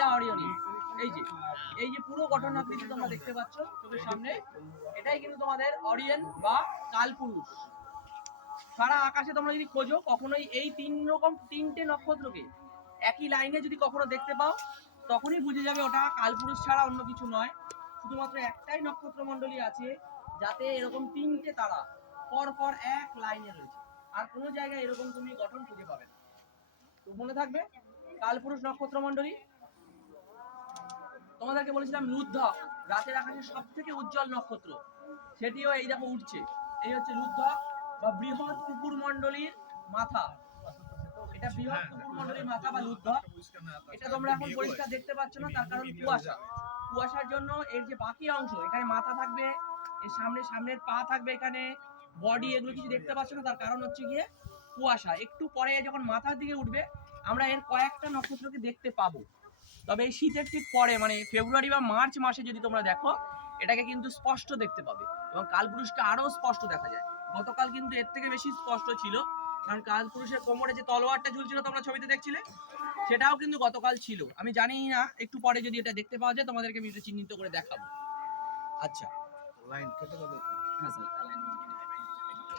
এইটা অরিয়নিস। এই যে পুরো গঠন আকৃতি তোমরা দেখতে পাচ্ছ চোখের সামনে, এটাই কিন্তু তোমাদের অরিয়ন বা কালপুরুষ। সারা আকাশে তোমরা যদি খোঁজো কখনোই এই তিনটে নক্ষত্রকে একই লাইনে যদি কখনো দেখতে পাও, তখনই বুঝে যাবে ওটা কালপুরুষ ছাড়া অন্য কিছু নয়। শুধুমাত্র একটাই নক্ষত্র মণ্ডলী আছে যাতে এরকম তিনটে তারা পর পর এক লাইনে রয়েছে, আর কোনো জায়গায় এরকম তুমি গঠন খুঁজে পাবে না। তো মনে থাকবে কালপুরুষ নক্ষত্র মণ্ডলী। তোমাদেরকে বলেছিলাম লুদ্ধক রাতের আকাশে সব থেকে উজ্জ্বল নক্ষত্র, সেটিও এই দেখো উঠছে। এই হচ্ছে লুদ্ধক বা বৃহৎ কুকুর মণ্ডলীর মাথা। এটা বৃহৎ কুকুর মণ্ডলীর মাথা বা লুদ্ধক। এটা তোমরা এখন পরিষ্কার দেখতে পাচ্ছ না, তার কারণ কুয়াশা। কুয়াশার জন্য এর যে বাকি অংশ, এখানে মাথা থাকবে, এর সামনের পা থাকবে, এখানে বডি, এগুলো কিছু দেখতে পাচ্ছ না, তার কারণ হচ্ছে গিয়ে কুয়াশা। একটু পরে যখন মাথার দিকে উঠবে আমরা এর কয়েকটা নক্ষত্রকে দেখতে পাবো। তবে এই শীতের ঠিক পরে মানে ফেব্রুয়ারি বা মার্চ মাসে যদি তোমরা দেখো, এটাকে কিন্তু স্পষ্ট দেখতে পাবে এবং কালপুরুষকে আরো স্পষ্ট দেখা যায়। গতকাল কিন্তু এর থেকে বেশি স্পষ্ট ছিল, কারণ কালপুরুষের কোমরে যে তলোয়ারটা ঝুলছিল তোমরা ছবিতে দেখছিলে, সেটাও কিন্তু গতকাল ছিল। আমি জানি না, একটু পরে যদি এটা দেখতে পাওয়া যায় তোমাদেরকে আমি এটা চিহ্নিত করে দেখাবো। আচ্ছা, লাইন কেটে গেল। হ্যাঁ স্যার, লাইন